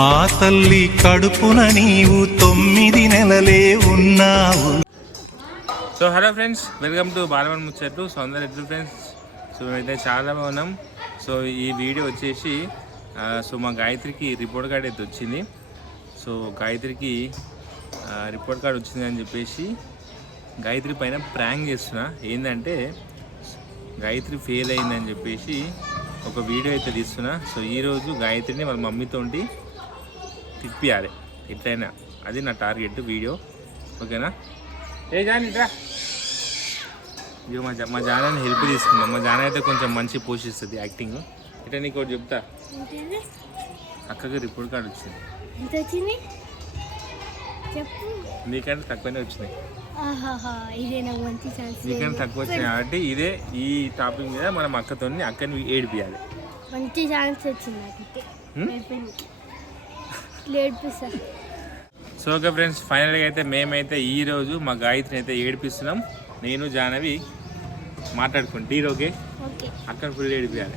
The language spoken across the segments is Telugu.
ఆ తల్లి కడుపున నీవు 9 నెలలే ఉన్నావు. So hello friends, welcome to Balavan Muchchatlu. So అందరు ఎట్లు ఫ్రెండ్స్? సో అయితే చాలా బాగున్నాం. సో ఈ వీడియో వచ్చేసి సో మా గాయత్రికి రిపోర్ట్ కార్డ్ అయితే వచ్చింది. సో గాయత్రికి రిపోర్ట్ కార్డ్ వచ్చింది అని చెప్పేసి గాయత్రి పైన ప్రాంక్ చేస్తున్నా. ఏంటంటే గాయత్రి ఫెయిల్ అయిందని చెప్పేసి ఒక వీడియో అయితే తీస్తున్నా. సో ఈరోజు గాయత్రిని వాళ్ళ మమ్మీతో తిప్పియాలి ఎట్లయినా, అది నా టార్గెట్ వీడియో. ఓకేనా? ఏ జానిట్రా, ఇక మా జానని హెల్ప్ తీసుకున్నాం. మా జాన అయితే కొంచెం మంచి పోషిస్తుంది యాక్టింగ్. ఇట్లా నీకు ఒకటి చెప్తా, అక్కకి రిపోర్ట్ కార్డ్ వచ్చింది. నీకంటే తక్కువనే వచ్చినాయి, నీకంటే తక్కువ వచ్చినాయి కాబట్టి ఇదే ఈ టాపిక్ మీద మనం అక్కని ఏడిపియాలి. మంచి ఛాన్స్ వచ్చింది. సో ఓకే ఫ్రెండ్స్, ఫైనల్గా అయితే మేమైతే ఈరోజు మా గాయత్రిని అయితే ఏడిపిస్తున్నాం. నేను జానవి మాట్లాడుకుంటా డీరోకే అక్కడ ఫుల్ ఏడిపియాలి.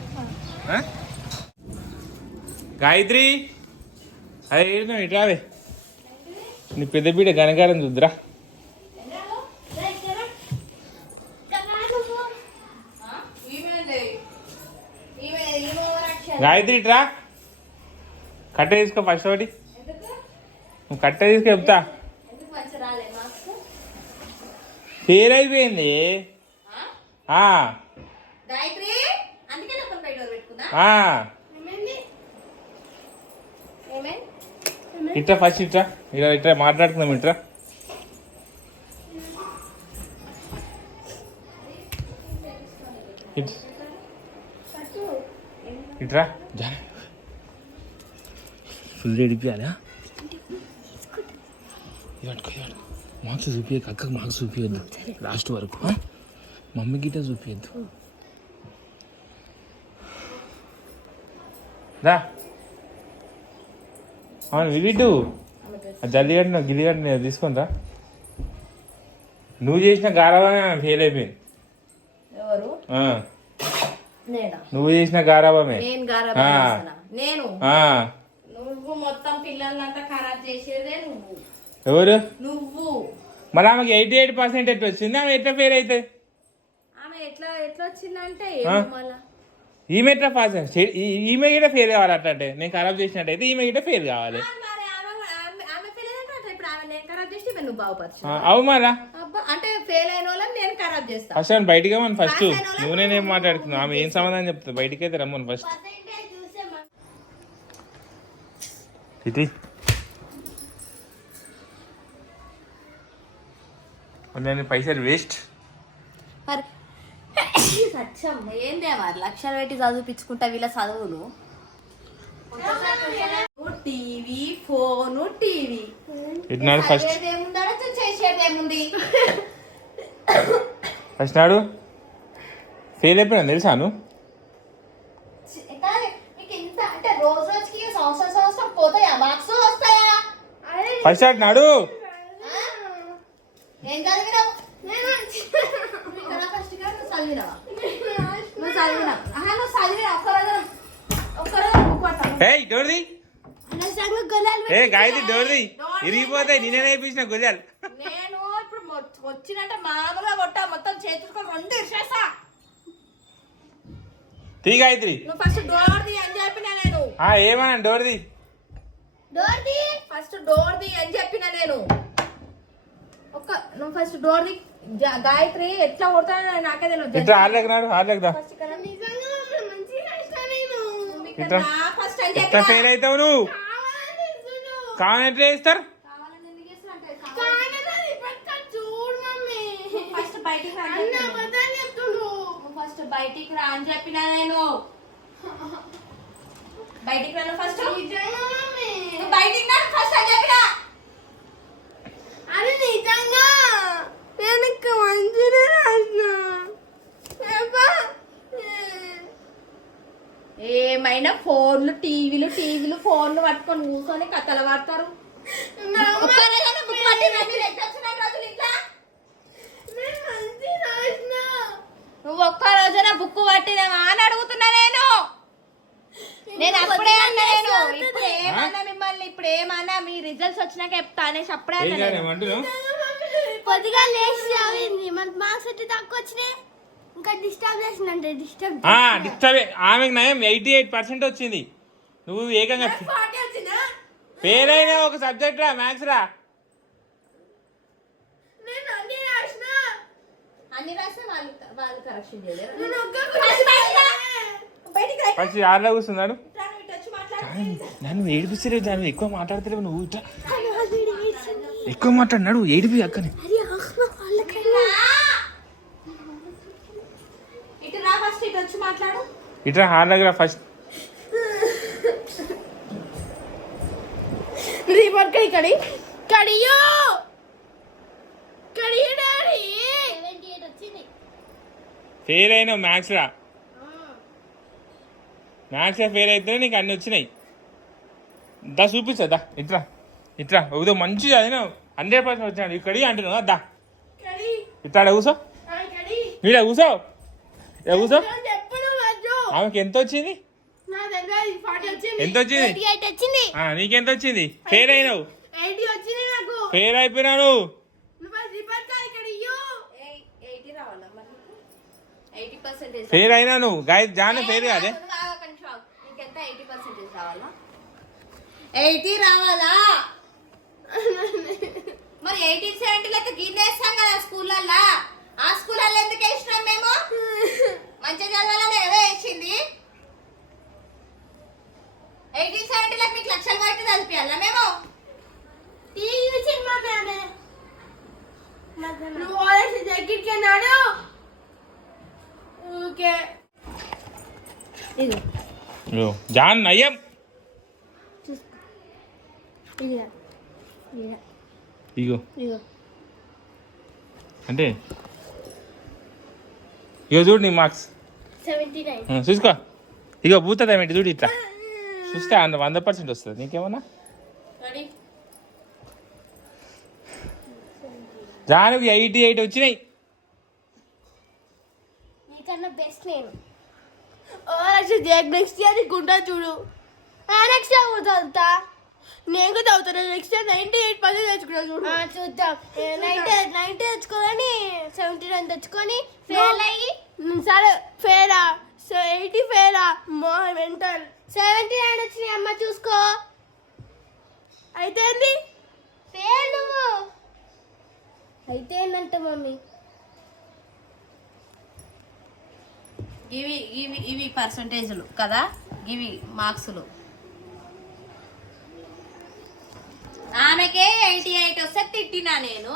గాయత్రి అదే ఏడున్నావు, ఇట్లావే నీ పెద్ద బిడ్డ గనగారం చూద్దురా. గాయత్రి ఇట్రా, కట్ట తీసుకో ఫస్ట్. ఒకటి నువ్వు కట్ట తీసుకు చెప్తా. ఫెయిల్ అయిపోయింది. ఇట్లా ఫస్ట్ ఇట్రా, ఇలా ఇట్లా మాట్లాడుకుందాం. ఇట్రా ఇట్రా, ఫుల్ ఏడిపియాలా? మార్క్స్ చూపించక, అక్కకు మార్క్స్ చూపించద్దు లాస్ట్ వరకు. మమ్మీ గిట్ట చూపించద్దు. రా అవును విలిటు జల్లిగడ్డ గిల్లిగడ్డ తీసుకొని రా. నువ్వు చేసిన గారాబమే ఫెయిల్ అయిపోయింది. నువ్వు చేసిన గారాబమే. మొత్తం పిల్లలంతా ఖరాబ్ చేసేదే నువ్వు. ఎవరు? నువ్వు. మరి ఆమెకి 88% ఎట్లా వచ్చింది? ఆమె ఎట్లా ఫెయిల్ అవుతుంది? ఆమె ఎట్లా వచ్చిందంటే ఈమె ఎట్లా పాస్? ఈమె గిట్ట ఫెయిల్ కావాలి. అట్లంటే నేను ఖరాబ్ చేసినట్టయితే ఈమె గిట్ట ఫెయిల్ కావాలి. అవు మరా అంటే ఫెయిల్ అయిన వాళ్ళని నేను ఖరాబ్ చేస్తాను. ఫస్ట్ బయటికి రమ్మని. ఫస్ట్ నువ్వు నేనేం మాట్లాడుతున్నావు? ఆమె ఏం సమాధానం చెప్తా? బయటికి అయితే రమ్మని ఫస్ట్. ఇది నేను పైసలు వేస్ట్. సత్యం ఏందే మరి లక్షలు పెట్టి చదివిపించుకుంటా వీళ్ళ చదువులు. టీవీ ఫోను టీవీ చేసేదేముంది? ఫస్ట్ నాడు ఫెయిల్ అయిపోయినా తెలుసాను. మీకు ఇంత అంటే రోజు రోజుకి సంవత్సరం పోతాయా? మార్క్స్ వస్తాయా? ఫస్ట్ నాడు ఏం చదివినావు? ఫస్ట్ చదివినావా? నువ్వు చదివినా గాయత్రి డోర్ది ఇరిగిపోతాయి. నేనే నేర్పించిన గొల్లాలు. నేను ఇప్పుడు వచ్చినట్టే మామూలుగా కొట్టా, మొత్తం చేతులు రెండు ఇరిచేస్తా. తీ గాయత్రి, నువ్వు ఫస్ట్ డోర్ది అని చెప్పినా నేను. ఏమన్నా డోర్ది ఫస్ట్ డోర్ది అని చెప్పినా నేను. నువ్వు ఫస్ట్ డోర్ది. గాయత్రి ఎట్లా కొడతా నాకే తెలియదు. ఎట్లా ఫెయిల్ అవుతావు నువ్వు? కావాలని ఎట్లా చేస్తారు? ఫస్ట్ బయటికి రా అని చెప్పినా నేను. బయటికి రా ఫస్ట్. బయటికి రా ఫస్ట్ అని చెప్పినా. అది నిజంగా నేను ఇంకా మంచిగా రాసినా. ఏమైనా ఫోన్లు టీవీలు ఫోన్లు పట్టుకొని కూర్చొని కథలు పడతారు. నువ్వు ఒక్క రోజున బుక్ పట్టినవా అని అడుగుతున్నా నేను. అప్పుడే అన్నా నేను. ఇప్పుడు ఏమన్నా మిమ్మల్ని ఇప్పుడు ఏమన్నా మీ రిజల్ట్స్ వచ్చినాక చెప్తా అనేసి అప్పుడే ఏం అన్నా కాదు నేను. ఏమంటున్నావు? పొద్దుగా లేచి చదివింది మన మార్క్స్ అయితే తక్కువ వచ్చినాయి ఇంకా డిస్టర్బ్ చేసిందంటే డిస్టర్బ్ డిస్టర్బ్. ఆమెకు నయం 88% వచ్చింది. నువ్వు ఏకంగా ఫెయిల్ అయినా ఒక సబ్జెక్ట్ రా, మ్యాథ్స్ రా. నేను అన్ని రాసిన అన్ని రాస్తే వాళ్ళు కరెక్షన్ చేయలేరు. నేను ఒక్క బయటికి రా. ఫస్ట్ ఆరులో కూర్చున్నాడు. ఇట్లా నువ్వు ఇటు వచ్చి మాట్లాడు. నన్ను ఏడిపిస్తలేవు, దాన్ని ఎక్కువ మాట్లాడతలేవు నువ్వు. ఇట్లా ఎక్కువ మాట్లాడినాడు, ఏడిపి అక్కని. ఇటు రా ఫస్ట్, ఇటు వచ్చి మాట్లాడు. ఇట్లా హార్ దగ్గర ఫస్ట్. రిపోర్ట్ కడి కడియో కడియో డాడీ 78 వచ్చింది. ఫెయిల్ అయినావు మ్యాథ్స్ రా. మ్యాథ్స్ ఫెయిల్ అయితే నీకు అన్ని వచ్చినాయి. దా చూపిస్తా, ఇట్లా ఇట్లా ఏదో మంచిగా చదివినావు, 100% వచ్చినాడు. ఇక్కడి అంటున్నావు దా, కడి ఇట్లా కూసో, కడి వీడ కూసో, ఇలా కూసో. ఎప్పుడు వద్దు ఆమెకి ఎంత వచ్చింది? నా దగ్గర 40 వచ్చింది ఎంత వచ్చింది? 88 వచ్చింది. నీకెంత వచ్చింది? ఫెయిల్ అయినావు, 80 వచ్చింది నాకు. ఫెయిల్ అయిపోయినావు. నువ్వు రిపోర్ట్ కాదు కడియో 80 రావాలా మరి? 80% ఫెయిల్ అయినా నువ్వు జాన ఫెయిల్ కాదే. నీకెంత 80% రావాలా? 80 రావాలా? మరి 80-70 అయితే గిన్నేస్తాం కదా స్కూళ్ళల్లో. ఆ స్కూళ్ళల్లో ఎందుకు వేసినాం మేము? మంచిగా చదవాలని ఏదో వేసింది. 80-70 మీకు లక్షలు పట్టి చదివియాలా మేము? టీవీ సినిమా ఫ్యాన్ నువ్వు ఓఎస్ జాకెట్ కన్నాడు ఓకే జాన్ నయ్యం. ఇగో అంటే ఇగో చూడు నీ మార్క్స్ 79 చూసుకో. ఇగో పూతుంది ఏమిటి చూడు, ఇట్లా చూస్తే 100% వస్తుంది. నీకేమన్నా జానుకి 88 వచ్చినాయి. నీకన్నా బెస్ట్ నేను ఓఎస్ జాకెట్ నెక్స్ట్ ఇయర్ గుండా చూడు. నెక్స్ట్ ఇయర్ చదువుతా, నేను కూడా చదువుతాను. నెక్స్ట్ ఇయర్ 98% తెచ్చుకున్నా చూడు. చూద్దాం 90 తెచ్చుకోవాలని 79 తెచ్చుకొని ఫెయిల్ అయ్యి సరే ఫెయిరా 80 ఫెయిరా మెంటల్ 79 వచ్చినాయి అమ్మ చూసుకో. అయితే ఏంది ఫెయిల్ నువ్వు అయితే ఏంటంటే మమ్మీ ఇవి పర్సంటేజ్లు కదా, ఇవి మార్క్సులు. ఆమెకే 88 వస్తే తిట్టినా నేను,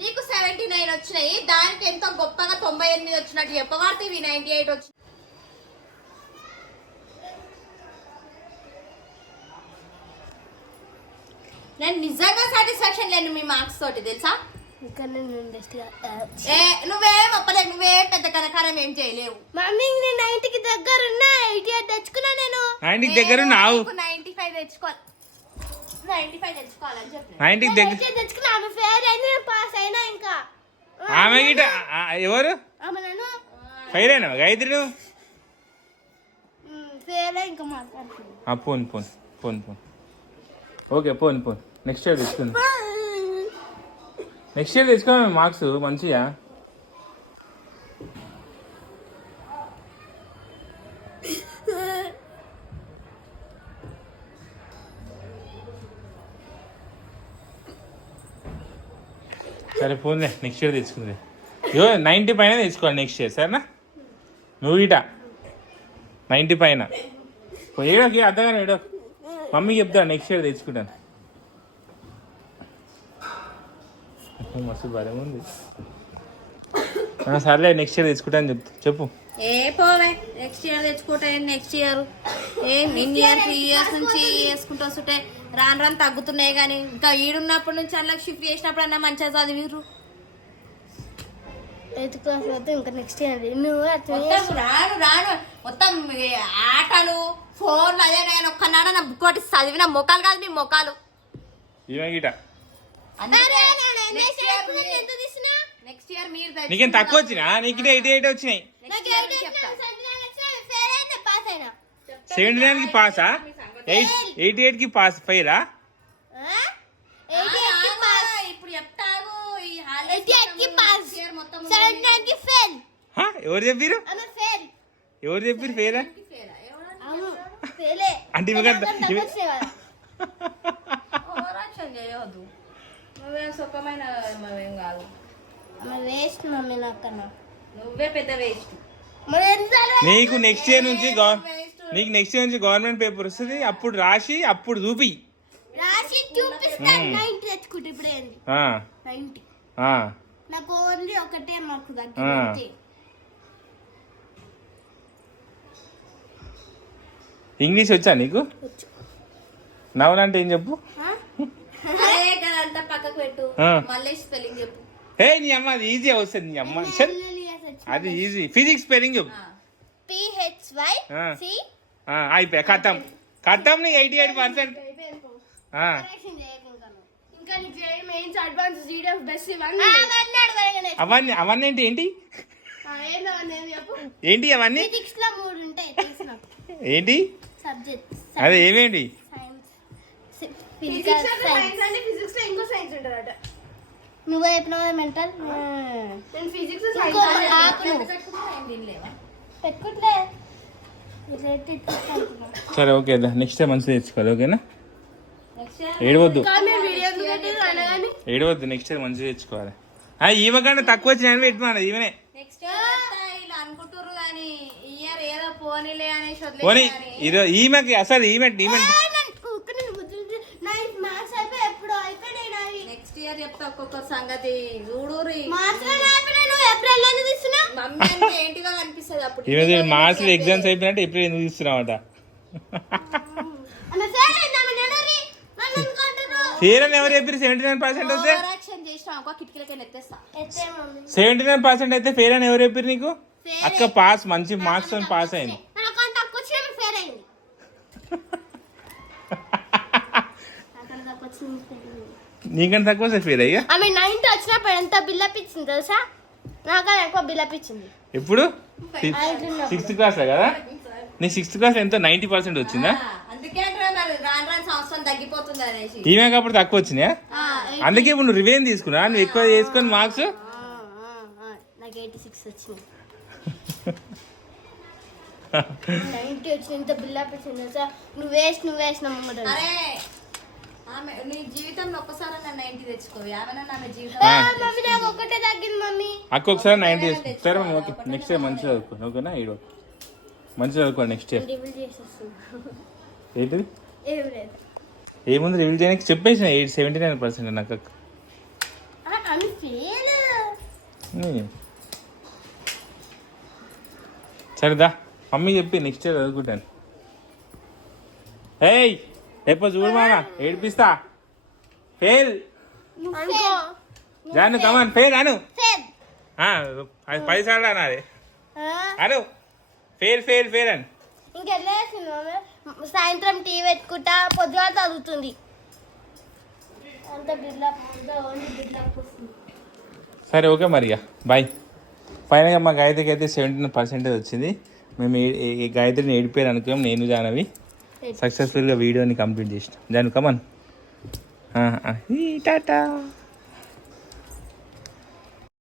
నీకు 79 వచ్చినాయి. దానికి ఎంతో గొప్పగా 98 వచ్చినట్టు చెప్పవాడితే ఇవి 98 వచ్చి. నేను నిజంగా సాటిస్ఫాక్షన్ లేను మీ మార్క్స్ తోటి తెలుసా. నువ్వేం ఒప్పలేదు, నువ్వేం పెద్ద కనకారం ఏం చేయలేవు. మమ్మీ నేను 90కి దగ్గర ఉన్నా 88 తెచ్చుకున్నా. నేను 90కి దగ్గర ఉన్నావు. 95 తెచ్చుకోవాలి, 95 తెచ్చుకోవాలని చెప్పి 90కి దగ్గర తెచ్చుకున్నా. ఆమె ఫెయిల్ అయింది, నేను పాస్ అయినా. ఇంకా ఆమె గిట ఎవరు ఆమె నన్ను ఫెయిల్ అయినా గాయత్రి నువ్వు? ఫెయిల్ ఇంకా మాట్లాడుతున్నాను. పోను పోను పోను పోను ఓకే పోను పోను. నెక్స్ట్ ఇయర్ తెచ్చుకుందాం, నెక్స్ట్ ఇయర్ తెచ్చుకున్నాం మార్క్స్ మంచిగా. సరే పోన్లే, నెక్స్ట్ ఇయర్ తెచ్చుకుంది. 90 పైన తెచ్చుకోవాలి నెక్స్ట్ ఇయర్, సరేనా? నువ్వు ఇట 90 పైన ఏడోకి అర్థగానే ఏడో మమ్మీకి చెప్తా నెక్స్ట్ ఇయర్ తెచ్చుకుంటాను. మస్తు బాగా ఉంది. సర్లే నెక్స్ట్ ఇయర్ తెచ్చుకుంటాను చెప్పు. ఏ పోవే నెక్స్ట్ ఇయర్ తెచ్చుకుంటే నెక్స్ట్ ఇయర్ ఏం ఇన్ని ఇయర్ 3 ఇయర్స్ నుంచి వేసుకుంటూ వస్తుంటే రాను రాను తగ్గుతున్నాయి. కానీ ఇంకా ఈడున్నప్పటి నుంచి అలా షిఫ్ట్ చేసినప్పుడు అన్నా మంచిగా చదివిరు. 8th క్లాస్ అయితే ఇంకా నెక్స్ట్ ఇయర్ నువ్వు రాను రాను మొత్తం ఆటలు ఫోన్లు అదే. నేను ఒక్కనాడ నా బుక్ ఒకటి చదివిన మొక్కలు కాదు మీ మొక్కలు. ఇవే గిట నెక్స్ట్ ఇయర్ మీరు నీకేం తక్కువ వచ్చినా? నీకు 88 వచ్చినాయి. 79కి పాసా? 88కి పాస్ ఫెయిలా? దానికి ఫెయిల్. ఎవరు చెప్పిరు ఆమె ఫెయిల్. ఎవరు చెప్పిరు ఫెయిల్ అవును ఫెయిలే. అంటే ఇవి కదా ఓవరాక్షన్ చేయవద్దు. నువ్వేం సుఖమైన నువ్వేం కాదు. ఆమె వేస్ట్ మమ్మీ నాకన్నా. నువ్వే పెద్ద వేస్ట్. మరి ఎన్నిసార్లు నీకు నెక్స్ట్ ఇయర్ నుంచి గవర్నమెంట్ పేపర్ వస్తుంది, అప్పుడు రాసి అప్పుడు చూపి. రాసి చూపిస్తాను. 90 తెచ్చుకుంటే ఇప్పుడు ఏంది 90. నాకు ఓన్లీ ఒకటే మాకు దగ్గర. ఇంగ్లీష్ వచ్చా నీకు? నవలంటే ఏం చెప్పు. అరే కదంతా పక్కకు పెట్టు. మళ్ళీ స్పెల్లింగ్ చెప్పు. నీ అమ్మ అది ఈజీ వస్తుంది. నీ అమ్మ అది ఈజీ. ఫిజిక్స్ స్పెల్లింగ్ చెప్పు. PHYC. అయిపోయా కథం నీకు 88%. అవన్నీ ఏంటి ఏంటి అవన్నీ ఏంటి అదే ఏమేంటి? నువ్వు చెప్పినావా మెంటల్? పెట్టుకుంటే సరే ఓకే నెక్స్ట్ టైం మంచిగా తెచ్చుకోవాలి. ఓకేనా? ఏడవద్దు నెక్స్ట్ టైం మంచిగా తెచ్చుకోవాలి. ఈమెకన్నా తక్కువ వచ్చిన పెట్టుకున్నాను. ఈమెనే నెక్స్ట్ ఇలా అనుకుంటారు కానీ ఇయర్ ఏదో పోనీలే అనేసి పోనీ ఈమెకి అసలు ఈమె నెక్స్ట్ ఇయర్ చెప్తా ఒక్కొక్కరు సంగతి చూడూరి. మమ్మీ అంటే ఏంటిగా కనిపిస్తుంది అప్పుడు. ఈమె మార్చ్ లో ఎగ్జామ్స్ అయిపోయినట్టు ఏప్రిల్ ఎందుకు తీస్తున్నావట? ఫెయిల్ అని ఎవరు చెప్పారు? 79% వస్తే 79% అయితే ఫెయిల్ అని ఎవరు చెప్పారు నీకు? అక్క పాస్ మంచి మార్క్స్ తో పాస్ అయింది. నీకంటే తక్కువ వస్తే ఫెయిల్ అయ్యా. ఆమె 90 వచ్చినప్పుడు ఎంత బిల్డప్ ఇచ్చింది తెలుసా? నాకన్నా ఎక్కువ బిల్డప్ ఇచ్చింది. ఎప్పుడు 6th క్లాస్ కదా? నీ 6th క్లాస్ ఎంతో 90% వచ్చిందా? అందుకే రాను రాను సంవత్సరం తగ్గిపోతుంది అనేసి. ఈమెకి అప్పుడు తక్కువ వచ్చినాయా? అందుకే ఇప్పుడు నువ్వు రివెంజ్ తీసుకున్నా, నువ్వు ఎక్కువ చేసుకొని మార్క్స్. నాకు 86 వచ్చినాయి. 90 వచ్చిన ఎంత బిల్డప్ ఇచ్చింది తెలుసా? నువ్వు వేస్ట్ నమ్మడం. అరే ఆమె నీ జీవితంలో ఒక్కసారి 90 తెచ్చుకోవి. ఆమె జీవితం మమ్మీ నాకు ఒకటే తగ్గింది మమ్మీ. అక్క ఒకసారి 90 తెచ్చుకో. సరే ఓకే నెక్స్ట్ టైం మంచిగా చదువుకో. ఓకేనా? మంచిగా చదువుకో నెక్స్ట్ ఇయర్. ఏంటిది ఏముంది రివీల్ చేయడానికి చెప్పేసిన 79% నాకు. సరేదా మమ్మీ చెప్పి నెక్స్ట్ ఇయర్ చదువుకుంటాను. ఏయ్ ఎప్పుడు చూడు మామా ఏడిపిస్తా. ఫెయిల్ జాను కమాన్ ఫెయిల్ అను. 10 సార్లు అనాలి అను. ఫెయిల్ అని ఇంకెట్లా చేసింది మమ్మీ? సాయంత్రం టీవీ పెట్టుకుంటా పొద్దుగా చదువుతుంది. అంత బిల్డప్ వస్తుంది. సరే ఓకే మరి బాయ్. ఫైనల్గా మా గాయత్రికి అయితే 79% వచ్చింది. మేము ఈ గాయత్రిని ఏడిపోయారు అనుకున్నాం. నేను జానవి సక్సెస్ఫుల్గా వీడియోని కంప్లీట్ చేసినాం. జాను కమాన్ టాటా.